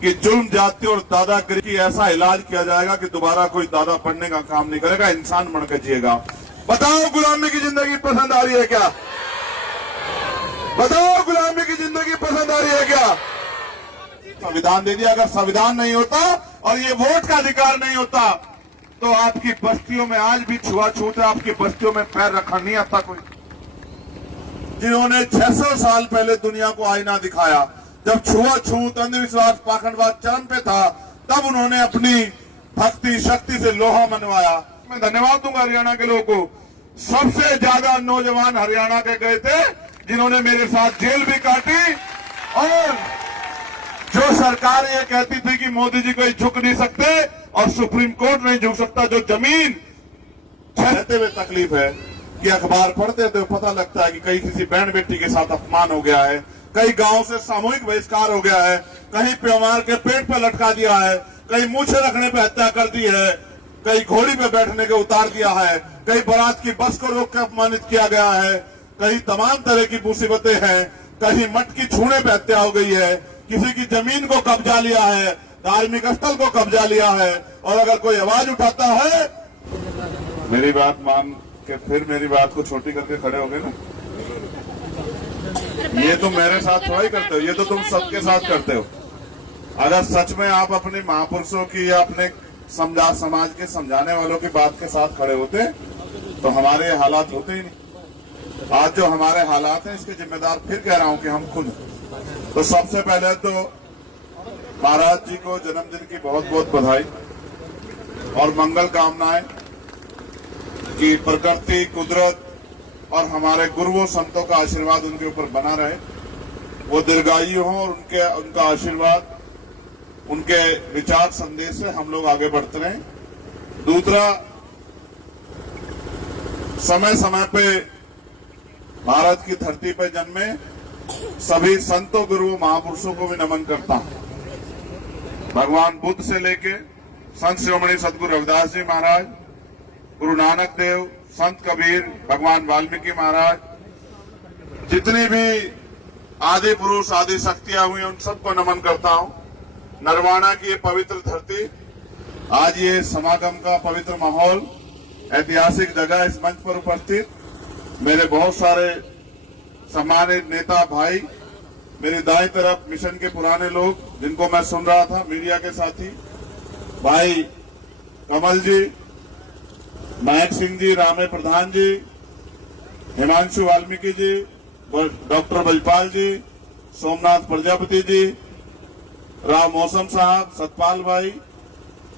कि जुल्म जाति और दादागिरी की ऐसा इलाज किया जाएगा कि दोबारा कोई दादा बनने का काम नहीं करेगा, इंसान बन के जिएगा। बताओ गुलामी की जिंदगी पसंद आ रही है क्या? बताओ गुलामी की जिंदगी पसंद आ रही है क्या? संविधान दे दिया। अगर संविधान नहीं होता और ये वोट का अधिकार नहीं होता तो आपकी बस्तियों में आज भी छुआछूत है, आपकी बस्तियों में पैर रखा नहीं आता कोई। जिन्होंने 600 साल पहले दुनिया को आईना दिखाया, जब छुआछूत, अंधविश्वास, पाखंडवाद चरम पे था, तब उन्होंने अपनी भक्ति शक्ति से लोहा मनवाया। मैं धन्यवाद दूंगा हरियाणा के लोगों को। सबसे ज्यादा नौजवान हरियाणा के गए थे जिन्होंने मेरे साथ जेल भी काटी, और जो सरकार ये कहती थी कि मोदी जी कोई झुक नहीं सकते और सुप्रीम कोर्ट नहीं झुक सकता, जो जमीन छहते हुए तकलीफ है कि अखबार पढ़ते तो पता लगता है कि कहीं किसी बहन बेटी के साथ अपमान हो गया है, कई गांव से सामूहिक बहिष्कार हो गया है, कहीं प्यामार के पेट पे लटका दिया है, कहीं मूछे रखने पे हत्या कर दी है, कहीं घोड़ी पे बैठने के उतार दिया है, कहीं बारात की बस को रोक के अपमानित किया गया है, कहीं तमाम तरह की मुसीबतें हैं, कहीं मठ की छूने पे हत्या हो गई है, किसी की जमीन को कब्जा लिया है, धार्मिक स्थल को कब्जा लिया है। और अगर कोई आवाज उठाता है, मेरी बात मान के फिर मेरी बात को छोटी करके खड़े हो गए ना, ये तो मेरे साथ थोड़ा ही करते हो, ये तो तुम सबके साथ करते हो। अगर सच में आप अपने महापुरुषों की या अपने समाज के समझाने वालों की बात के साथ खड़े होते तो हमारे ये हालात होते ही नहीं। आज जो हमारे हालात हैं इसके जिम्मेदार फिर कह रहा हूं कि हम खुद। तो सबसे पहले तो महाराज जी को जन्मदिन की बहुत बहुत बधाई और मंगल कामनाएं कि प्रकृति, कुदरत और हमारे गुरुओं संतों का आशीर्वाद उनके ऊपर बना रहे, वो दीर्घायु हों और उनका आशीर्वाद, उनके विचार संदेश से हम लोग आगे बढ़ते रहें। दूसरा, समय समय पे भारत की धरती पर जन्मे सभी संतों, गुरुओं, महापुरुषों को भी नमन करता हूं। भगवान बुद्ध से लेके संत शिरोमणि सदगुरु रविदास जी महाराज, गुरु नानक देव, संत कबीर, भगवान वाल्मीकि महाराज, जितनी भी आदि पुरुष, आदि शक्तियां हुई, उन सबको नमन करता हूं। नरवाना की ये पवित्र धरती, आज ये समागम का पवित्र माहौल, ऐतिहासिक जगह, इस मंच पर उपस्थित मेरे बहुत सारे सम्मानित नेता भाई, मेरी दाईं तरफ मिशन के पुराने लोग जिनको मैं सुन रहा था, मीडिया के साथी भाई कमल जी, महक सिंह जी, रामे प्रधान जी, हिमांशु वाल्मीकि जी, डॉक्टर बजपाल जी, सोमनाथ प्रजापति जी, राम मौसम साहब, सतपाल भाई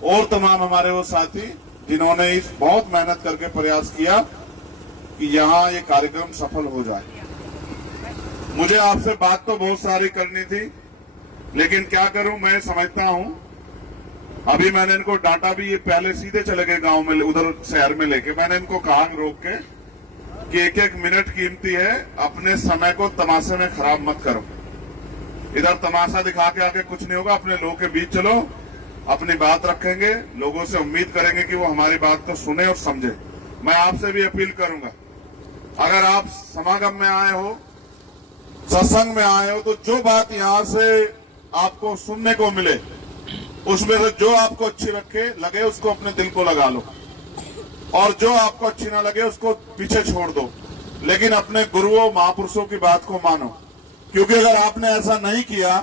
और तमाम हमारे वो साथी जिन्होंने इस बहुत मेहनत करके प्रयास किया कि यहाँ ये कार्यक्रम सफल हो जाए। मुझे आपसे बात तो बहुत सारी करनी थी, लेकिन क्या करूं, मैं समझता हूं अभी मैंने इनको डांटा भी, ये पहले सीधे चले गए गांव में, उधर शहर में लेके। मैंने इनको कहा रोक के कि एक एक मिनट कीमती है, अपने समय को तमाशे में खराब मत करो। इधर तमाशा दिखा के आके कुछ नहीं होगा, अपने लोगों के बीच चलो, अपनी बात रखेंगे, लोगों से उम्मीद करेंगे कि वो हमारी बात को सुने और समझे। मैं आपसे भी अपील करूंगा, अगर आप समागम में आए हो, सत्संग में आए हो, तो जो बात यहां से आपको सुनने को मिले उसमें से जो आपको अच्छी लगे उसको अपने दिल को लगा लो, और जो आपको अच्छी ना लगे उसको पीछे छोड़ दो, लेकिन अपने गुरुओं, महापुरुषों की बात को मानो, क्योंकि अगर आपने ऐसा नहीं किया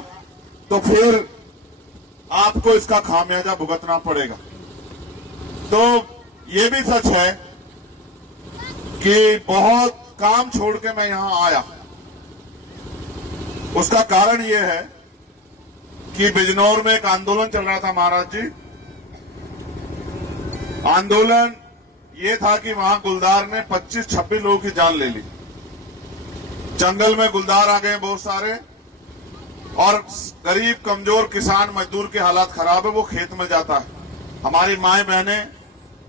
तो फिर आपको इसका खामियाजा भुगतना पड़ेगा। तो ये भी सच है कि बहुत काम छोड़ के मैं यहां आया। उसका कारण यह है कि बिजनौर में एक आंदोलन चल रहा था महाराज जी। आंदोलन ये था कि वहां गुलदार ने 25-26 लोगों की जान ले ली। जंगल में गुलदार आ गए बहुत सारे, और गरीब, कमजोर किसान, मजदूर के हालात खराब है, वो खेत में जाता है। हमारी माए बहनें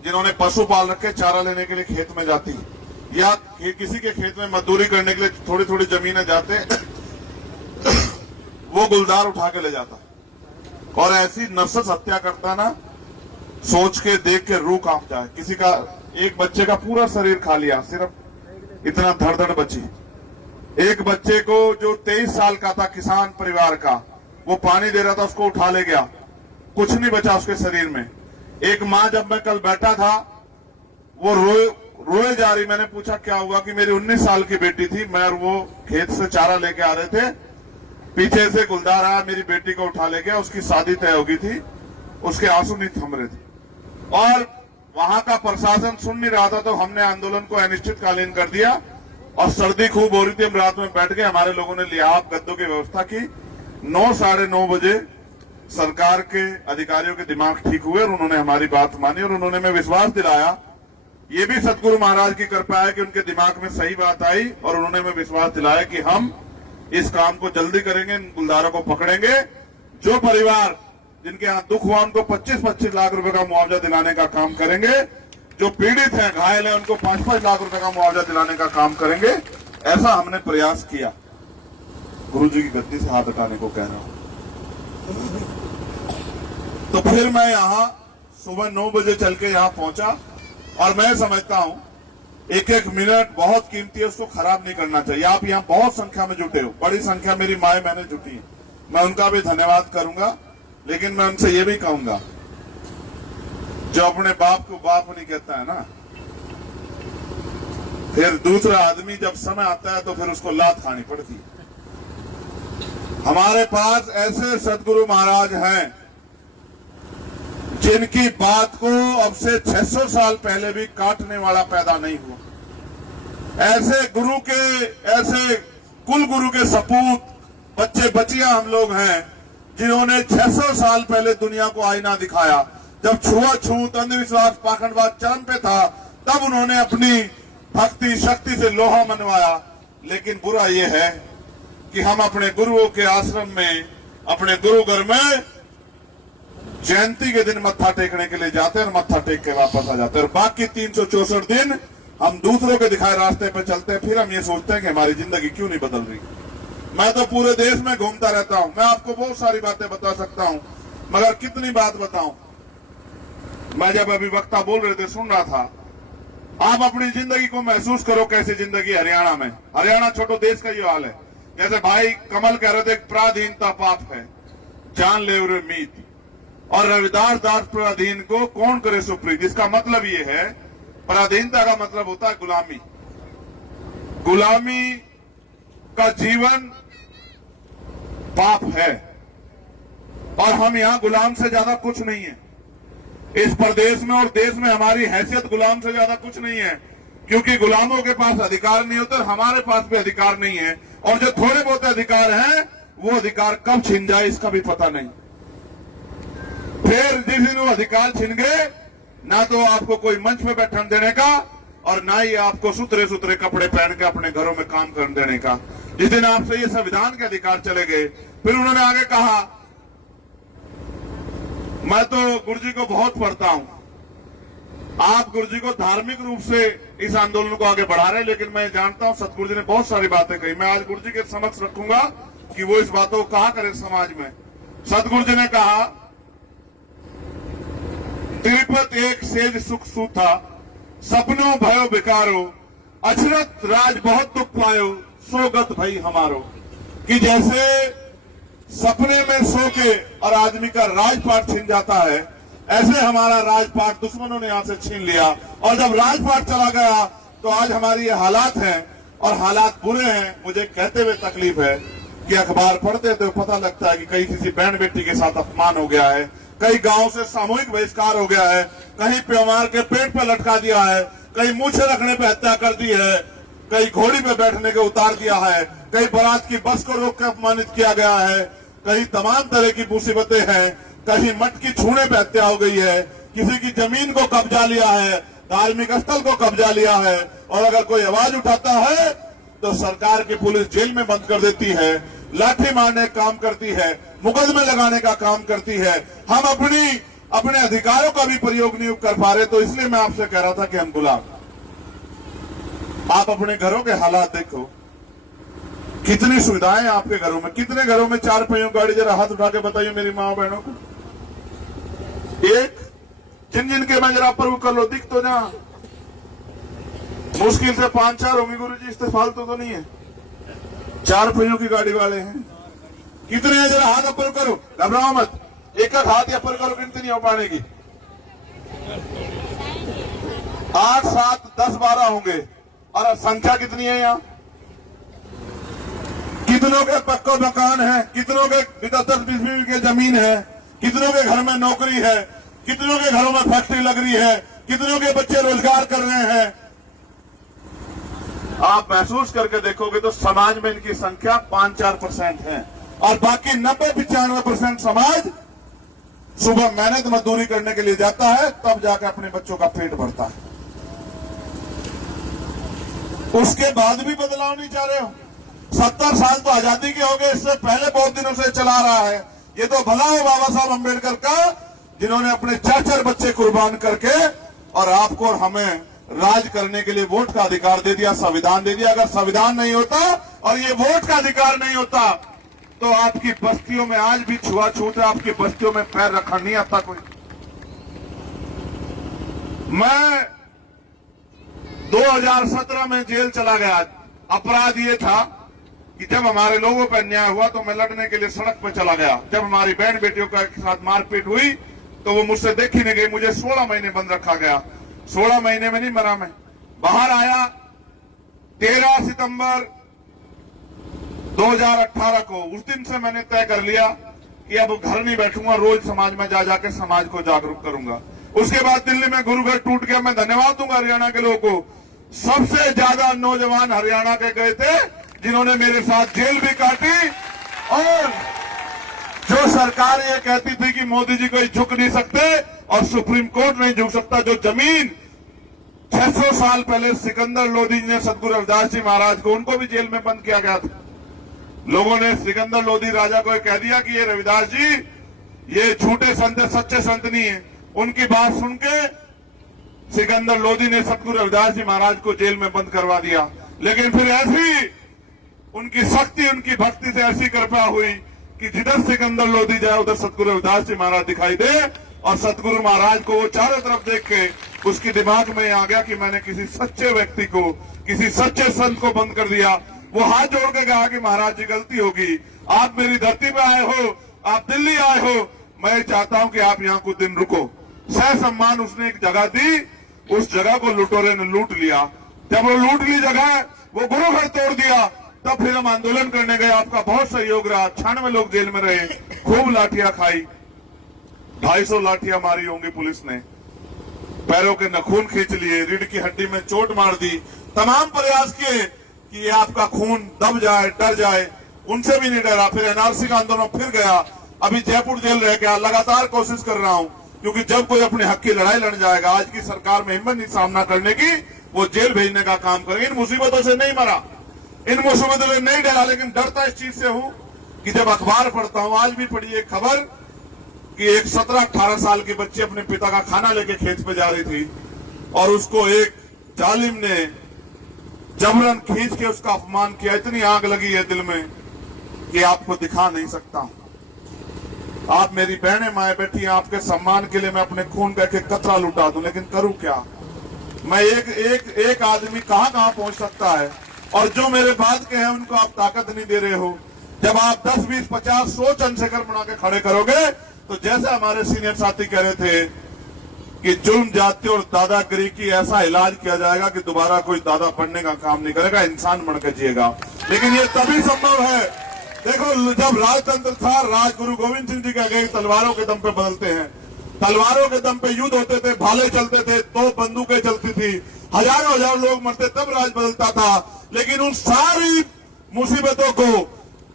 जिन्होंने पशु पाल रखे, चारा लेने के लिए खेत में जाती है, या किसी के खेत में मजदूरी करने के लिए थोड़ी थोड़ी जमीनें जाते वो गुलदार उठा के ले जाता, और ऐसी नर्सस हत्या करता ना, सोच के देख के रूह कांप जाए। किसी का, एक बच्चे का पूरा शरीर खा लिया, सिर्फ इतना धड़ धड़ बची। एक बच्चे को जो 23 साल का था, किसान परिवार का, वो पानी दे रहा था, उसको उठा ले गया, कुछ नहीं बचा उसके शरीर में। एक माँ, जब मैं कल बैठा था, वो रोए जा रही। मैंने पूछा क्या हुआ, कि मेरी 19 साल की बेटी थी, मैं और वो खेत से चारा लेके आ रहे थे, पीछे से गुलदार आया, मेरी बेटी को उठा ले गया, उसकी शादी तय हो गई थी, उसके आंसू नहीं थम रहे थे। और वहां का प्रशासन सुन नहीं रहा था, तो हमने आंदोलन को अनिश्चितकालीन कर दिया। और सर्दी खूब हो रही थी, हम रात में बैठ गए, हमारे लोगों ने लिहाफ गद्दों की व्यवस्था की। 9 साढ़े 9 बजे सरकार के अधिकारियों के दिमाग ठीक हुए और उन्होंने हमारी बात मानी और उन्होंने हमें विश्वास दिलाया। ये भी सतगुरु महाराज की कृपा है कि उनके दिमाग में सही बात आई और उन्होंने हमें विश्वास दिलाया कि हम इस काम को जल्दी करेंगे, इन गुलदारों को पकड़ेंगे। जो परिवार जिनके यहाँ दुख हुआ उनको 25-25 लाख रुपए का मुआवजा दिलाने का काम करेंगे। जो पीड़ित हैं, घायल हैं, उनको 5-5 लाख रुपए का मुआवजा दिलाने का काम करेंगे। ऐसा हमने प्रयास किया। गुरु जी की गद्दी से हाथ हटाने को कह रहा हूं। तो फिर मैं यहाँ सुबह 9 बजे चल के यहाँ पहुंचा और मैं समझता हूं एक एक मिनट बहुत कीमती है, उसको खराब नहीं करना चाहिए। आप यहाँ बहुत संख्या में जुटे हो, बड़ी संख्या मेरी माए बहनें जुटी है, मैं उनका भी धन्यवाद करूंगा। लेकिन मैं उनसे ये भी कहूंगा, जो अपने बाप को बाप नहीं कहता है ना, फिर दूसरा आदमी जब समय आता है तो फिर उसको लात खानी पड़ती है। हमारे पास ऐसे सदगुरु महाराज हैं जिनकी बात को अब से 600 साल पहले भी काटने वाला पैदा नहीं हुआ। ऐसे गुरु के, ऐसे कुल गुरु के सपूत बच्चे बच्चियां हम लोग हैं जिन्होंने 600 साल पहले दुनिया को आईना दिखाया। जब छुआछूत, अंधविश्वास, पाखंडवाद चरम पे था, तब उन्होंने अपनी भक्ति शक्ति से लोहा मनवाया। लेकिन बुरा यह है कि हम अपने गुरुओं के आश्रम में, अपने गुरु घर में जयंती के दिन मत्था टेकने के लिए जाते हैं और मत्था टेक के वापस आ जाते हैं, और बाकी 364 दिन हम दूसरों के दिखाए रास्ते पर चलते हैं। फिर हम ये सोचते हैं कि हमारी जिंदगी क्यों नहीं बदल रही। मैं तो पूरे देश में घूमता रहता हूं, मैं आपको बहुत सारी बातें बता सकता हूं, मगर कितनी बात बताऊं। मैं जब अभी वक्ता बोल रहे थे सुन रहा था, आप अपनी जिंदगी को महसूस करो कैसी जिंदगी हरियाणा में। हरियाणा छोटो देश का ये हाल है। जैसे भाई कमल कह रहे थे, पराधीनता पाप है, जान ले रे मीत, और रविदास दास पराधीन को कौन करे सुप्रीत। इसका मतलब ये है, पराधीनता का मतलब होता है गुलामी। गुलामी का जीवन पाप है, और हम यहाँ गुलाम से ज्यादा कुछ नहीं है। इस प्रदेश में और देश में हमारी हैसियत गुलाम से ज्यादा कुछ नहीं है, क्योंकि गुलामों के पास अधिकार नहीं होते और हमारे पास भी अधिकार नहीं है। और जो थोड़े बहुत अधिकार हैं, वो अधिकार कब छिन जाए इसका भी पता नहीं। फिर जिस दिन वो अधिकार छिन गए, ना तो आपको कोई मंच पे बैठन देने का और ना ही आपको सुथरे सुथरे कपड़े पहन के अपने घरों में काम करने देने का। जिस दिन आपसे ये संविधान के अधिकार चले गए, फिर उन्होंने आगे कहा, मैं तो गुरु जी को बहुत पढ़ता हूं, आप गुरु जी को धार्मिक रूप से इस आंदोलन को आगे बढ़ा रहे हैं, लेकिन मैं जानता हूं सतगुरु जी ने बहुत सारी बातें कही। मैं आज गुरु जी के समक्ष रखूंगा कि वो इस बातों को कहा करें समाज में। सतगुरु जी ने कहा, तिरुपत एक सेज सुख सूथा, सपनों भयो बिकारो, अचरत राज बहुत दुख पायो, सोगत भई हमारो। कि जैसे सपने में सो के और आदमी का राजपाट छिन जाता है, ऐसे हमारा राजपाट दुश्मनों ने यहां से छीन लिया। और जब राजपाट चला गया तो आज हमारी ये हालात हैं, और हालात बुरे हैं। मुझे कहते हुए तकलीफ है कि अखबार पढ़ते तो पता लगता है कि कहीं किसी बहन बेटी के साथ अपमान हो गया है, कहीं गांव से सामूहिक बहिष्कार हो गया है, कहीं प्योमार के पेट पे लटका दिया है, कहीं मूछे रखने पे हत्या कर दी है, कहीं घोड़ी पे बैठने के उतार दिया है, कहीं बारात की बस को रोक कर अपमानित किया गया है, कहीं तमाम तरह की मुसीबतें हैं, कहीं मटकी छूने पे हत्या हो गई है, किसी की जमीन को कब्जा लिया है, धार्मिक स्थल को कब्जा लिया है, और अगर कोई आवाज उठाता है तो सरकार की पुलिस जेल में बंद कर देती है, लाठी मारने का काम करती है, मुकदमे लगाने का काम करती है। हम अपने अधिकारों का भी प्रयोग नहीं कर पा रहे। तो इसलिए मैं आपसे कह रहा था कि हम गुलाम। आप अपने घरों के हालात देखो, कितनी सुविधाएं आपके घरों में। कितने घरों में 4 पहियों गाड़ी, जरा हाथ उठा के बताइए मेरी माँ बहनों को। एक जिन के मैं जरा प्रभु कर लो, दिख तो जा, मुश्किल से 5-4 होंगी गुरु जी, इससे फालतू तो नहीं है। 4 पहियों की गाड़ी वाले हैं। कितने हैं जरा हाथ ऊपर करो, घबराओ मत, एक एक हाथ ऊपर करो, गिनती नहीं हो पाएगी। 8, 7, 10, 12 होंगे। और संख्या कितनी है यहाँ? कितनों के पक्का मकान है, कितनों के 10-20 बीघे की जमीन है, कितनों के घर में नौकरी है, कितनों के घरों में फैक्ट्री लग रही है, कितनों के बच्चे रोजगार कर रहे हैं। आप महसूस करके देखोगे तो समाज में इनकी संख्या 5-4% है और बाकी 90-95% समाज सुबह मेहनत मजदूरी करने के लिए जाता है, तब जाकर अपने बच्चों का पेट भरता है। उसके बाद भी बदलाव नहीं चाह रहे हो। 70 साल तो आजादी के हो गए, इससे पहले बहुत दिनों से चला रहा है। ये तो भला हो बाबा साहब अम्बेडकर का, जिन्होंने अपने 4 बच्चे कुर्बान करके और आपको और हमें राज करने के लिए वोट का अधिकार दे दिया, संविधान दे दिया। अगर संविधान नहीं होता और ये वोट का अधिकार नहीं होता तो आपकी बस्तियों में आज भी छुआछूत है, आपकी बस्तियों में पैर रखा नहीं आता कोई। मैं 2017 में जेल चला गया। अपराध ये था कि जब हमारे लोगों पर अन्याय हुआ तो मैं लड़ने के लिए सड़क पर चला गया। जब हमारी बहन बेटियों के साथ मारपीट हुई तो वो मुझसे देखी नहीं गई, मुझे 16 महीने बंद रखा गया। 16 महीने में नहीं मरा मैं, बाहर आया 13 सितंबर 2018 को। उस दिन से मैंने तय कर लिया कि अब घर नहीं बैठूंगा, रोज समाज में जा जाके समाज को जागरूक करूंगा। उसके बाद दिल्ली में गुरुघर टूट गया। मैं धन्यवाद दूंगा हरियाणा के लोगों को, सबसे ज्यादा नौजवान हरियाणा के गए थे जिन्होंने मेरे साथ जेल भी काटी। और जो सरकार ये कहती थी कि मोदी जी कोई झुक नहीं सकते और सुप्रीम कोर्ट नहीं झुक सकता, जो जमीन 600 साल पहले सिकंदर लोधी जी ने सतगुरु रविदास जी महाराज को, उनको भी जेल में बंद किया गया था। लोगों ने सिकंदर लोधी राजा को कह दिया कि ये रविदास जी ये झूठे संत है, सच्चे संत नहीं है। उनकी बात सुन के सिकंदर लोधी ने सतगुरु रविदास जी महाराज को जेल में बंद करवा दिया। लेकिन फिर ऐसी उनकी शक्ति, उनकी भक्ति से ऐसी कृपा हुई कि जिधर सिकंदर लोधी जाए उधर सतगुरु रविदास जी महाराज दिखाई दे। और सतगुरु महाराज को वो चारों तरफ देख के उसके दिमाग में आ गया कि मैंने किसी सच्चे व्यक्ति को, किसी सच्चे संत को बंद कर दिया। वो हाथ जोड़ के कहा कि महाराज जी गलती होगी, आप मेरी धरती पे आए हो, आप दिल्ली आए हो, मैं चाहता हूं कि आप यहाँ कुछ दिन रुको। सह सम्मान उसने एक जगह दी, उस जगह को लुटेरे ने लूट लिया। जब वो लूट ली जगह, वो गुरुघर तोड़ दिया, तब फिर हम आंदोलन करने गए। आपका बहुत सहयोग रहा, 96 लोग जेल में रहे, खूब लाठियां खाई, 250 लाठियां मारी होंगी पुलिस ने, पैरों के नखून खींच लिए, रीढ़ की हड्डी में चोट मार दी, तमाम प्रयास किए कि ये आपका खून दब जाए, डर जाए, उनसे भी नहीं डरा। फिर एनआरसी का आंदोलन फिर गया। अभी जयपुर जेल रह गया, लगातार कोशिश कर रहा हूं, क्योंकि जब कोई अपने हक की लड़ाई लड़ जाएगा, आज की सरकार में हिम्मत नहीं सामना करने की, वो जेल भेजने का काम करेंगे। इन मुसीबतों से नहीं मरा, इन मुसीबतों से नहीं डरा, लेकिन डरता इस चीज से हूं कि जब अखबार पढ़ता हूं, आज भी पढ़ी एक खबर कि एक 17-18 साल की बच्ची अपने पिता का खाना लेके खेत पे जा रही थी और उसको एक जालिम ने जबरन खींच के उसका अपमान किया। इतनी आग लगी है दिल में कि आपको दिखा नहीं सकता। आप मेरी बहनें माए बैठी हैं, आपके सम्मान के लिए मैं अपने खून का एक कतरा लुटा दूं, लेकिन करूं क्या? मैं एक आदमी कहां पहुंच सकता है, और जो मेरे बाद के हैं उनको आप ताकत नहीं दे रहे हो। जब आप 10, 20, 50, 100 चंद्रशेखर बना के खड़े करोगे तो जैसे हमारे सीनियर साथी कह रहे थे कि जुल्म जाति और दादागिरी की ऐसा इलाज किया जाएगा कि दोबारा कोई दादा बनने का काम नहीं करेगा, इंसान बनकर जिएगा। लेकिन ये तभी संभव है। देखो, जब राजतंत्र था, राजगुरु गोविंद सिंह जी कह गए तलवारों के दम पे बदलते हैं। तलवारों के दम पे युद्ध होते थे, भाले चलते थे, तो बंदूकें चलती थी, हजारों लोग मरते, तब राज बदलता था। लेकिन उन सारी मुसीबतों को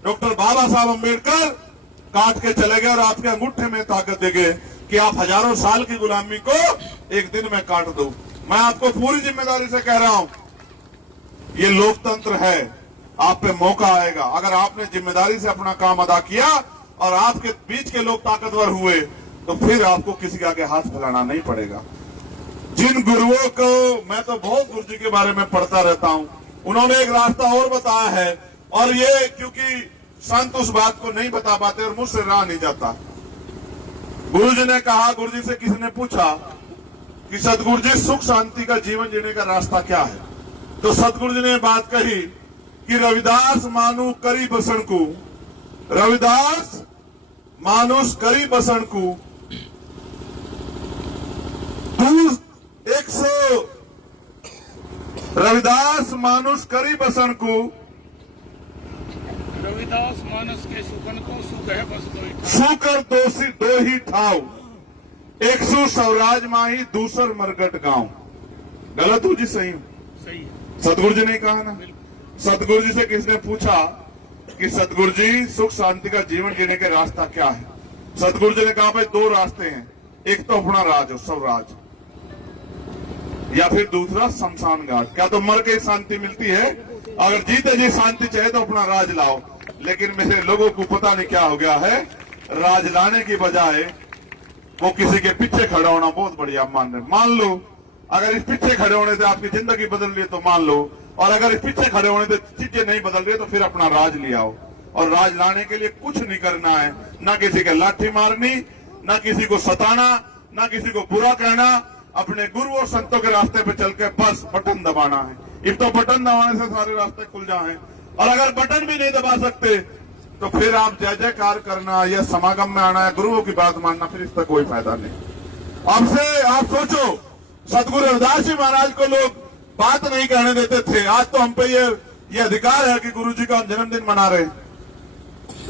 डॉक्टर बाबा साहब अम्बेडकर काट के चले गए और आपके अंगूठे में ताकत दे गए कि आप हजारों साल की गुलामी को एक दिन में काट दो। मैं आपको पूरी जिम्मेदारी से कह रहा हूं, ये लोकतंत्र है, आप पे मौका आएगा। अगर आपने जिम्मेदारी से अपना काम अदा किया और आपके बीच के लोग ताकतवर हुए तो फिर आपको किसी के आगे हाथ फैलाना नहीं पड़ेगा। जिन गुरुओं को मैं तो बहुत गुरु जी के बारे में पढ़ता रहता हूं, उन्होंने एक रास्ता और बताया है, और ये क्योंकि संत उस बात को नहीं बता पाते और मुझसे रहा नहीं जाता। गुरु जी ने कहा, गुरु जी से किसी ने पूछा कि सतगुरु जी सुख शांति का जीवन जीने का रास्ता क्या है, तो सतगुरु जी ने बात कही कि रविदास मानु करी बसन को रविदास मानुष करी बसन को 100 रविदास मानुष करी बसन को रविदास मानस के सुखन को सुख है बस सुकर दोषी दो ही ठाव 100 स्वराज माही दूसर मरगट गांव। गलत हूं जी सही हूं? सही है। सतगुरु जी ने कहा ना, सतगुरु जी से किसने पूछा कि सतगुरु जी सुख शांति का जीवन जीने के रास्ता क्या है? सतगुरु जी ने कहा भाई 2 रास्ते हैं, एक तो अपना राज हो स्वराज, या फिर दूसरा शमशान घाट। क्या तो मर के शांति मिलती है? अगर जीते जी शांति चाहिए तो अपना राज लाओ। लेकिन मेरे लोगों को पता नहीं क्या हो गया है, राज लाने की बजाय वो किसी के पीछे खड़ा होना बहुत बढ़िया मान रहे। मान लो अगर इस पीछे खड़े होने से आपकी जिंदगी बदल रही है तो मान लो, और अगर इस पीछे खड़े होने से चीजें नहीं बदल रही तो फिर अपना राज ले आओ। और राज लाने के लिए कुछ नहीं करना है, ना किसी के लाठी मारनी, ना किसी को सताना, ना किसी को बुरा कहना, अपने गुरु और संतों के रास्ते पे चल के बस बटन दबाना है। इस तो बटन दबाने से सारे रास्ते खुल जाए, और अगर बटन भी नहीं दबा सकते तो फिर आप जय जयकार करना या समागम में आना या गुरुओं की बात मानना, फिर इसका कोई फायदा नहीं। आपसे आप सोचो, सतगुरु रविदास जी महाराज को लोग बात नहीं कहने देते थे, आज तो हम पे ये अधिकार है कि गुरु जी का हम जन्मदिन मना रहे हैं।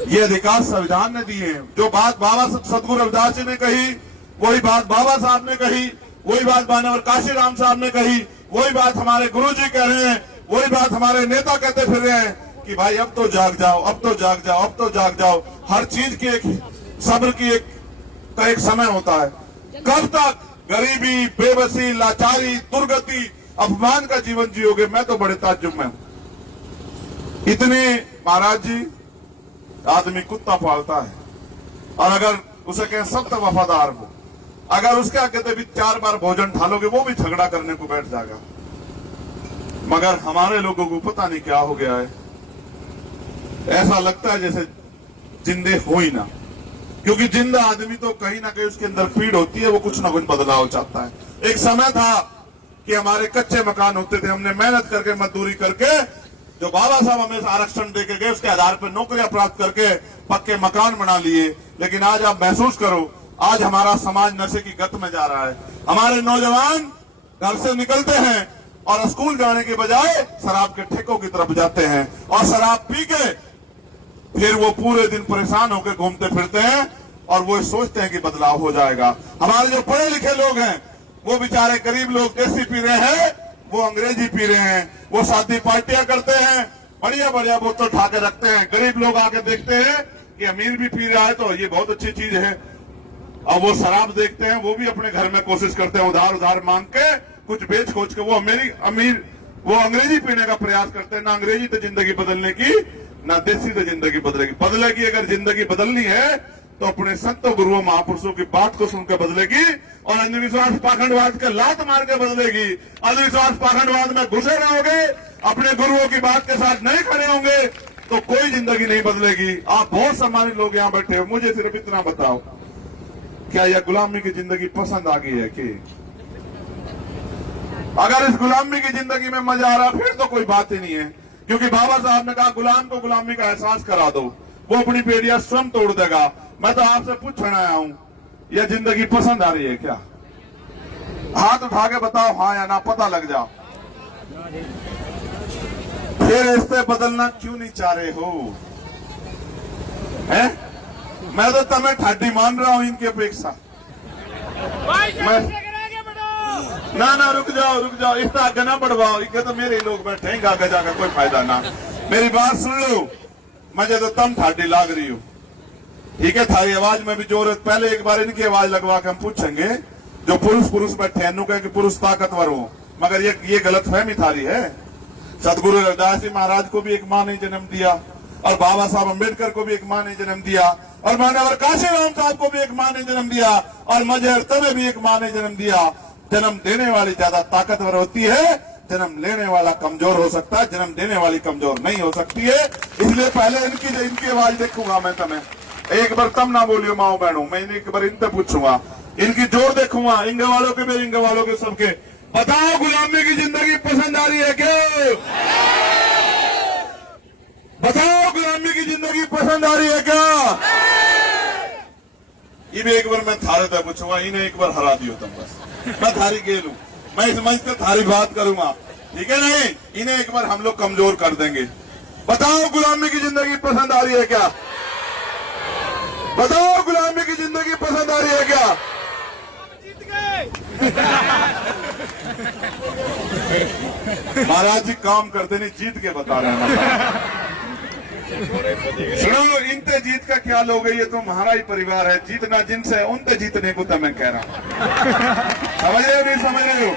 ये अधिकार संविधान ने दिए हैं। जो बात बाबा सतगुरु रविदास जी ने कही, वही बात बाबा साहब ने कही, वही बात मानवर काशीराम साहब ने कही, वही बात हमारे गुरु जी कह रहे हैं, वही बात हमारे नेता कहते फिर रहे हैं कि भाई अब तो जाग जाओ, अब तो जाग जाओ, अब तो जाग जाओ। हर चीज की एक सब्र की एक समय होता है। कब तक गरीबी, बेबसी, लाचारी, दुर्गति, अपमान का जीवन जियोगे? मैं तो बड़े ताज्जुब में हूं। इतने महाराज जी, आदमी कुत्ता पालता है और अगर उसे कहें सब तो वफादार हो, अगर उसके आगे तो भी 4 बार भोजन ठालोगे वो भी झगड़ा करने को बैठ जाएगा। मगर हमारे लोगों को पता नहीं क्या हो गया है, ऐसा लगता है जैसे जिंदे हो ही ना। क्योंकि जिंदा आदमी तो कहीं ना कहीं उसके अंदर पीड़ होती है, वो कुछ ना कुछ बदलाव चाहता है। एक समय था कि हमारे कच्चे मकान होते थे, हमने मेहनत करके मजदूरी करके जो बाबा साहब हमें आरक्षण देके गए उसके आधार पर नौकरियां प्राप्त करके पक्के मकान बना लिए। लेकिन आज आप महसूस करो, आज हमारा समाज नशे की गत में जा रहा है। हमारे नौजवान घर से निकलते हैं और स्कूल जाने के बजाय शराब के ठेकों की तरफ जाते हैं, और शराब पी के फिर वो पूरे दिन परेशान होकर घूमते फिरते हैं और वो सोचते हैं कि बदलाव हो जाएगा। हमारे जो पढ़े लिखे लोग हैं वो बेचारे गरीब लोग देसी पी रहे हैं, वो अंग्रेजी पी रहे हैं, वो शादी पार्टियां करते हैं, बढ़िया बढ़िया बोतल उठा के रखते हैं। गरीब लोग आके देखते हैं कि अमीर भी पी रहा है तो ये बहुत अच्छी चीज है, और वो शराब देखते हैं, वो भी अपने घर में कोशिश करते हैं उधार उधार मांग के कुछ बेच खोच के वो वो अंग्रेजी पीने का प्रयास करते हैं। ना अंग्रेजी तो जिंदगी बदलने की, ना देसी तो जिंदगी बदलेगी। अगर जिंदगी बदलनी है तो अपने संतों गुरुओं महापुरुषों की बात को सुनकर बदलेगी, और अंधविश्वास पाखंडवाद का लात मार के बदलेगी। अंधविश्वास पाखंडवाद में घुसे रहोगे, अपने गुरुओं की बात के साथ नहीं खड़े होंगे तो कोई जिंदगी नहीं बदलेगी। आप बहुत सम्मानित लोग यहाँ बैठे हो, मुझे सिर्फ इतना बताओ, क्या यह गुलामी की जिंदगी पसंद आ गई है कि? अगर इस गुलामी की जिंदगी में मजा आ रहा फिर तो कोई बात ही नहीं है। क्योंकि बाबा साहब ने कहा गुलाम को गुलामी का एहसास करा दो, वो अपनी बेड़ियां स्वयं तोड़ देगा। मैं तो आपसे पूछने आया हूं, यह जिंदगी पसंद आ रही है क्या? हाथ उठा के बताओ हाँ या ना, पता लग जाओ। फिर रिश्ते बदलना क्यों नहीं चाह रहे हो? हैं? मैं तो तुम्हें ठाडी मान रहा हूं इनकी अपेक्षा। ना रुक जाओ, इतना आगे ना बढ़वाओ, इनके तो मेरे लोग बैठे हैं, आगे जाकर कोई फायदा ना। मेरी बात सुन लो, मुझे तो तुम ठाडी लाग रही हो, ठीक है? थारी आवाज में भी जोर है। पहले एक बार इनकी आवाज लगवा के हम पूछेंगे, जो पुरुष बैठे हैं नु कहे कि पुरुष ताकतवर हो, मगर ये गलत फहमी थारी है। सतगुरु रविदास जी महाराज को भी एक मां ने जन्म दिया, और बाबा साहब अम्बेडकर को भी एक मां ने जन्म दिया, और मानवर काशीराम साहब को भी एक मां ने जन्म दिया, और मजहर तुम्हें भी एक मां ने जन्म दिया। जन्म देने वाली ज्यादा ताकतवर होती है, जन्म लेने वाला कमजोर हो सकता है, जन्म देने वाली कमजोर नहीं हो सकती है। इसलिए पहले इनकी आवाज देखूंगा मैं तुम्हें। एक बार तम ना बोलियो माओ बहनों, मैं एक बार इनसे पूछूंगा, इनकी जोर देखूंगा, इंग वालों के मेरे इंग वालों के सबके। बताओ गुलामी की जिंदगी पसंद आ रही है क्या? बताओ गुलामी की जिंदगी पसंद आ रही है क्या? ये भी एक बार मैं थारे था पूछूंगा, इन्हें एक बार हरा दियो तुम बस, मैं थारी गेलू, मैं इस मंच पे थारी बात करूंगा, ठीक है? नहीं, इन्हें एक बार हम लोग कमजोर कर देंगे। बताओ गुलामी की जिंदगी पसंद आ रही है क्या? बताओ गुलामी की जिंदगी पसंद आ रही है क्या? महाराज जी काम करते नहीं, जीत के बता रहे हैं। सुनो, इनते जीत का ख्याल हो गई, ये तो हमारा ही परिवार है, जीतना जिनसे है उनते जीतने को तो मैं कह रहा हूं। समझ रहे हो नहीं समझ रहे हो?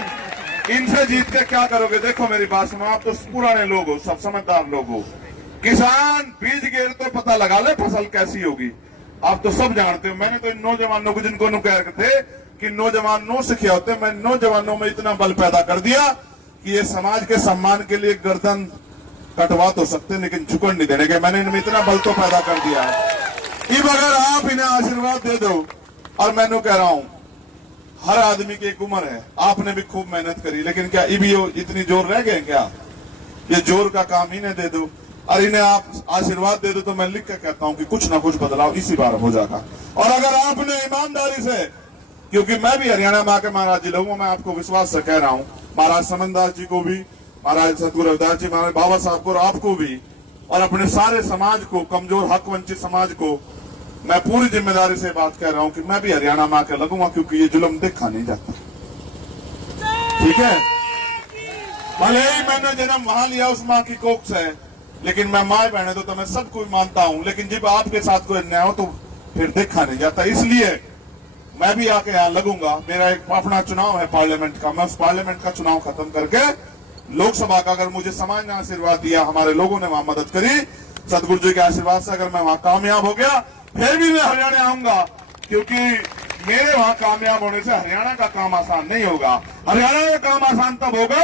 इनसे जीत के क्या करोगे? देखो मेरी बात सुनो, आप तो पुराने लोग हो, सब समझदार लोग हो। किसान बीज गिर तो पता लगा ले फसल कैसी होगी, आप तो सब जानते हो। मैंने तो इन नौजवानों को जिनको कह रहे थे कि नौजवान नो सीखे होते, मैं नौजवानों में इतना बल पैदा कर दिया कि ये समाज के सम्मान के लिए गर्दन कटवा तो सकते लेकिन झुकन नहीं देने के, मैंने इनमें इतना बल तो पैदा कर दिया है। अब अगर आप इन्हें आशीर्वाद दे दो, और मैंने कह रहा हूं हर आदमी की एक उम्र है, आपने भी खूब मेहनत करी, लेकिन क्या इभी इतनी जोर रह गए क्या? ये जोर का काम इन्हें दे दो और इन्हें आप आशीर्वाद दे दो, तो मैं लिख के कहता हूं कि कुछ ना कुछ बदलाव इसी बार हो जाएगा। और अगर आपने ईमानदारी से, क्योंकि मैं भी हरियाणा में आके महाराज जी लोगों, मैं आपको विश्वास से कह रहा हूं, महाराज समनदास जी को भी, महाराज सतगुरु रविदास जी, महाराज बाबा साहब को और आपको भी, और अपने सारे समाज को, कमजोर हक वंचित समाज को मैं पूरी जिम्मेदारी से बात कह रहा हूं कि मैं भी हरियाणा में आके लगूंगा, क्योंकि ये जुल्म देखा नहीं जाता। ठीक है, भले ही मैंने जन्म वहां लिया उस माँ की कोख से, लेकिन मैं माँ बहने तो मैं सबको मानता हूं, लेकिन जब आपके साथ कोई अन्याय हो तो फिर देखा नहीं जाता। इसलिए मैं भी आके यहां लगूंगा। मेरा एक अपना चुनाव है पार्लियामेंट का, मैं उस पार्लियामेंट का चुनाव खत्म करके लोकसभा का, अगर मुझे समाज ने आशीर्वाद दिया, हमारे लोगों ने वहां मदद करी, सतगुरु जी के आशीर्वाद से अगर मैं वहां कामयाब हो गया, फिर भी मैं हरियाणा आऊंगा, क्योंकि मेरे वहां कामयाब होने से हरियाणा का काम आसान नहीं होगा। हरियाणा का काम आसान तब होगा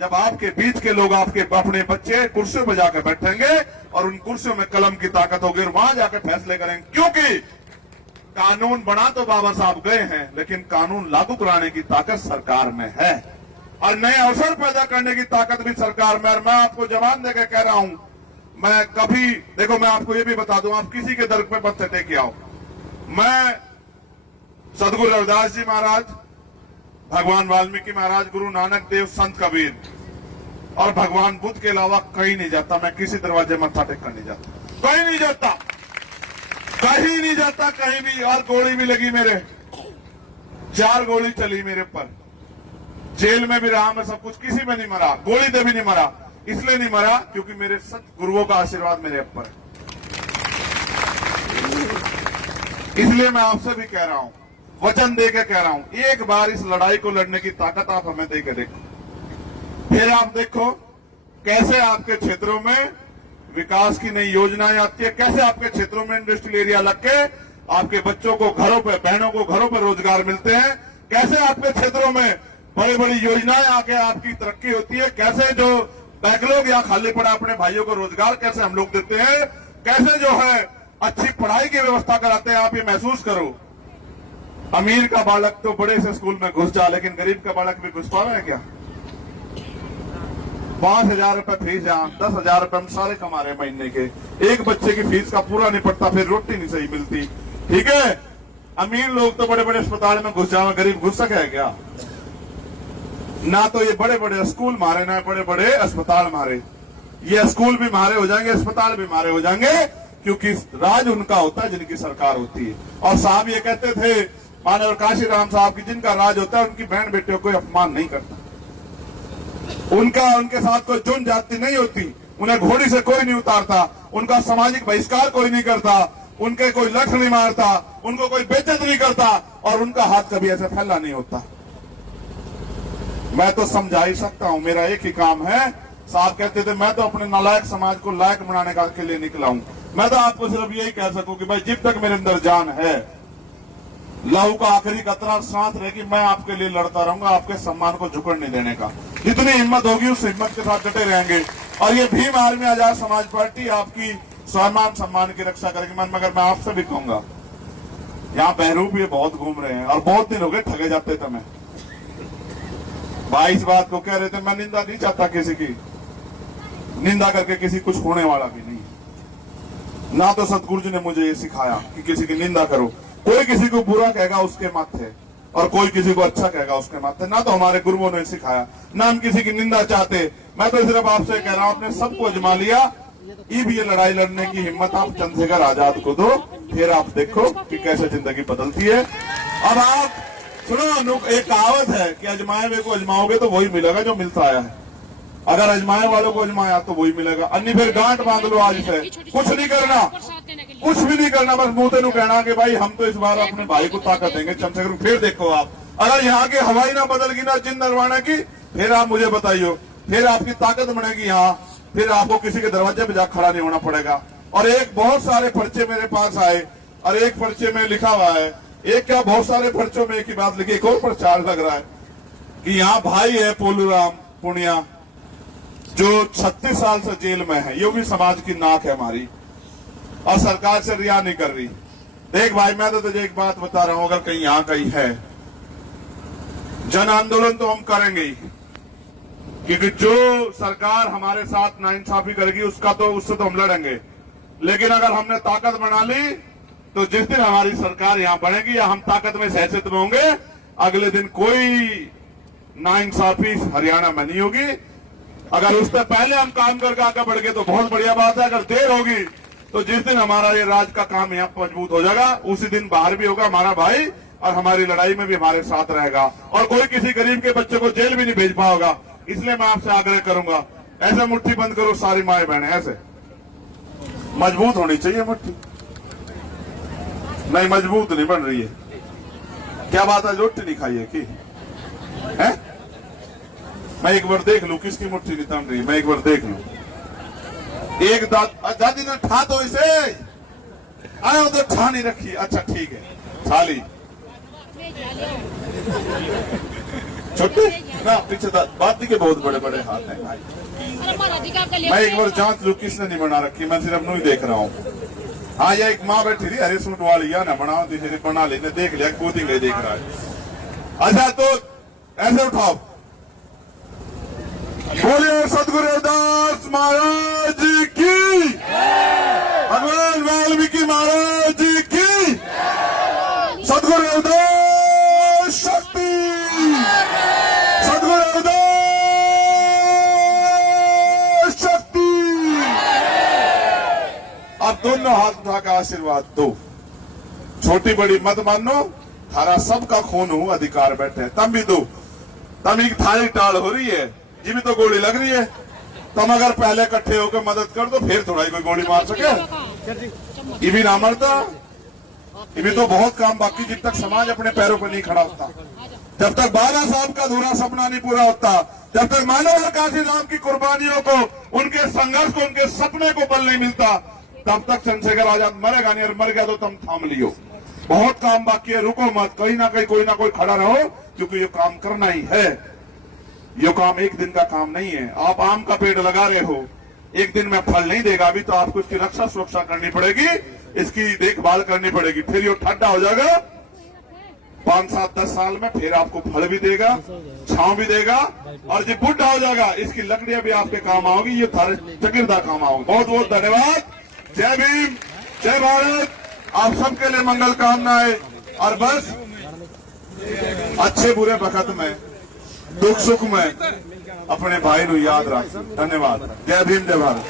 जब आपके बीच के लोग, आपके अपने बच्चे कुर्सियों पर जाकर बैठेंगे और उन कुर्सियों में कलम की ताकत होगी और वहां जाकर फैसले करेंगे। क्योंकि कानून बना तो बाबा साहब गए हैं, लेकिन कानून लागू कराने की ताकत सरकार में है और नए अवसर पैदा करने की ताकत भी सरकार में। और मैं आपको जवान देकर कह रहा हूं, मैं कभी, देखो मैं आपको ये भी बता दूं, आप किसी के दर पे मत टेके आओ। मैं सदगुरु रविदास जी महाराज, भगवान वाल्मीकि महाराज, गुरु नानक देव, संत कबीर और भगवान बुद्ध के अलावा कहीं नहीं जाता। मैं किसी दरवाजे मत्था टेक कर नहीं जाता, कहीं नहीं जाता, कहीं नहीं जाता, कहीं भी। और गोली भी लगी मेरे, 4 गोली चली मेरे ऊपर, जेल में भी रहा मैं, सब कुछ, किसी में नहीं मरा, गोली दे भी नहीं मरा। इसलिए नहीं मरा क्योंकि मेरे सत गुरुओं का आशीर्वाद मेरे ऊपर है। इसलिए मैं आपसे भी कह रहा हूं, वचन दे के कह रहा हूं, एक बार इस लड़ाई को लड़ने की ताकत आप हमें दे के देखो। फिर आप देखो कैसे आपके क्षेत्रों में विकास की नई योजनाएं आती है, कैसे आपके क्षेत्रों में इंडस्ट्रियल एरिया लग के आपके बच्चों को घरों पर, बहनों को घरों पर रोजगार मिलते हैं, कैसे आपके क्षेत्रों में बड़ी बड़ी योजनाएं आके आपकी तरक्की होती है, कैसे जो बैकलॉग या खाली पड़ा अपने भाइयों को रोजगार कैसे हम लोग देते हैं, कैसे जो है अच्छी पढ़ाई की व्यवस्था कराते हैं। आप ये महसूस करो, अमीर का बालक तो बड़े से स्कूल में घुस जा, लेकिन गरीब का बालक भी घुस पा रहा है क्या? 5,000 रुपए फीस, जहां 10,000 रुपए हम सारे कमा रहे हैं महीने के, एक बच्चे की फीस का पूरा नहीं पड़ता, फिर रोटी नहीं सही मिलती। ठीक है, अमीर लोग तो बड़े बड़े अस्पताल में घुस जाए, गरीब घुस सके है क्या? ना तो ये बड़े बड़े स्कूल मारे, ना बड़े बड़े अस्पताल मारे। ये स्कूल भी मारे हो जाएंगे, अस्पताल भी मारे हो जाएंगे, क्योंकि राज उनका होता है जिनकी सरकार होती है। और साहब ये कहते थे, मानव काशी राम साहब की, जिनका राज होता है उनकी बहन बेटियों को अपमान नहीं करता, उनके साथ कोई जुन जाति नहीं होती, उन्हें घोड़ी से कोई नहीं उतारता, उनका सामाजिक बहिष्कार कोई नहीं करता, उनके कोई लठ नहीं मारता, उनको कोई बेइज्जत नहीं करता और उनका हाथ कभी ऐसे फैला नहीं होता। मैं तो समझा ही सकता हूं, मेरा एक ही काम है। साहब कहते थे मैं तो अपने नालायक समाज को लायक बनाने का के लिए निकला हूं। मैं तो आपको सिर्फ यही कह सकूं कि भाई जब तक मेरे अंदर जान है, लहू का आखिरी कतरा सांस रहेगी, मैं आपके लिए लड़ता रहूंगा, आपके सम्मान को झुकड़ नहीं देने का। जितनी हिम्मत होगी उस हिम्मत के साथ डटे रहेंगे। और ये भीम आर्मी आजाद समाज पार्टी आपकी स्वाभिमान सम्मान की रक्षा करेगी। मगर मैं आपसे भी कहूंगा, यहाँ बहरूप ये बहुत घूम रहे हैं और बहुत दिन हो गए ठगे जाते थे। मैं भाई इस बात को कह रहे थे, मैं निंदा नहीं चाहता किसी की, निंदा करके किसी कुछ होने वाला भी नहीं। ना तो सतगुरु जी ने मुझे ये सिखाया कि किसी की निंदा करो, कोई किसी को बुरा कहेगा उसके माथे और कोई किसी को अच्छा कहेगा उसके माथे, ना तो हमारे गुरुओं ने सिखाया, ना हम किसी की निंदा चाहते। मैं तो सिर्फ आपसे कह रहा हूं, आपने सबको अजमा लिया, ये लड़ाई लड़ने की हिम्मत आप चंद्रशेखर आजाद को दो, फिर आप देखो कि कैसे जिंदगी बदलती है। अब आप सुनो, एक कहावत है कि अजमाए हुए को अजमाओगे तो वही मिलेगा जो मिलता आया है। अगर अजमाए वालों को अजमाया तो वही मिलेगा, अन्य फिर गांठ बांध लो आज से, कुछ नहीं करना, कुछ भी नहीं करना, बस मुंह तेनू कहना कि भाई हम तो इस बार अपने भाई को ताकत देंगे चंद्रशेखर। फिर देखो आप, अगर यहाँ की हवाई ना बदल गई ना जिन नरवाना की, फिर आप मुझे बताइयो, फिर आपकी ताकत बनेगी यहाँ, फिर आपको किसी के दरवाजे पे जा खड़ा नहीं होना पड़ेगा। और एक बहुत सारे पर्चे मेरे पास आए और एक पर्चे में लिखा हुआ है, एक क्या बहुत सारे पर्चों में एक ही बात लिखी, एक और प्रचार लग रहा है कि यहाँ भाई है पोलूराम पुनिया जो 36 साल से जेल में है, ये भी समाज की नाक है हमारी और सरकार से रिहा नहीं कर रही। देख भाई, मैं तो तुझे एक बात बता रहा हूं, अगर कहीं यहाँ कहीं है जन आंदोलन तो हम करेंगे ही, क्योंकि जो सरकार हमारे साथ नाइंसाफी करेगी उससे तो हम लड़ेंगे। लेकिन अगर हमने ताकत बना ली तो जिस दिन हमारी सरकार यहाँ बनेगी या हम ताकत में हैसियत में होंगे, अगले दिन कोई नाइंसाफी हरियाणा में नहीं होगी। अगर उससे पहले हम काम करके आगे बढ़ गए तो बहुत बढ़िया बात है, अगर देर होगी तो जिस दिन हमारा ये राज का काम यहाँ मजबूत हो जाएगा, उसी दिन बाहर भी होगा हमारा भाई और हमारी लड़ाई में भी हमारे साथ रहेगा और कोई किसी गरीब के बच्चे को जेल भी नहीं भेज पाओगा। इसलिए मैं आपसे आग्रह करूंगा, ऐसे मुट्ठी बंद करो सारी माए बहने, ऐसे मजबूत होनी चाहिए मुट्ठी, नहीं मजबूत नहीं बन रही है। क्या बात है, रोटी नहीं खाई है कि है? मैं एक बार देख लूं किसकी मुट्ठी नहीं तन रही, मैं एक बार देख लूं। एक दादी ने ठा तो इसे आया उधर ठा नहीं रखी, अच्छा ठीक है ठा ली, छोटे ना पीछे बाती के बहुत बड़े बड़े हाथ हैं भाई। मैं एक बार जांच लू किसने नहीं बना रखी, मैं सिर्फ नू ही देख रहा हूँ। हाँ, ये एक माँ बैठी थी हरे सूट वाली, या ना बनाओ थी, बना ली, देख लिया कूदी गई देख रहा है। अच्छा तो ऐसे उठाओ, बोलिए सतगुरु रविदास महाराज की, भगवान वाल्मीकि महाराज की, सतगुरु रविदास शक्ति, सतगुरु रविदास शक्ति। अब दोनों हाथ उठा कर आशीर्वाद दो, छोटी बड़ी मत मानो, थारा सबका खून हो अधिकार बैठे, तम भी दो, तम एक थाली टाल हो रही है जी भी तो गोली लग रही है, तुम अगर पहले इकट्ठे होकर मदद कर दो फिर थोड़ा ही कोई गोली मार सके। ये भी ना मरता, ये भी तो बहुत काम बाकी, जब तक समाज अपने पैरों पर नहीं खड़ा होता, जब तक बाबा साहब का अधूरा सपना नहीं पूरा होता, जब तक मानव काशी राम की कुर्बानियों को, उनके संघर्ष को, उनके सपने को बल नहीं मिलता, तब तक चंद्रशेखर आजाद मरेगा नहीं, और मर गया तो तुम थाम लियो। बहुत काम बाकी है, रुको मत, कहीं ना कहीं कोई ना कोई खड़ा रहो, क्योंकि ये काम करना ही है। ये काम एक दिन का काम नहीं है। आप आम का पेड़ लगा रहे हो, एक दिन में फल नहीं देगा, अभी तो आपको इसकी रक्षा सुरक्षा करनी पड़ेगी, इसकी देखभाल करनी पड़ेगी, फिर ये ठंडा हो जाएगा 5, 7, 10 साल में, फिर आपको फल भी देगा, छांव भी देगा, और जब बुढ़ा हो जाएगा इसकी लकड़ियां भी आपके काम आओगी, ये थारे चकिरदा काम आओगे। बहुत बहुत धन्यवाद। जय भीम, जय भारत, आप सबके लिए मंगल कामनाएं, और बस अच्छे बुरे वक्त में, दुख सुख में अपने भाई को याद रखें। धन्यवाद। जय भीम, जय भारत।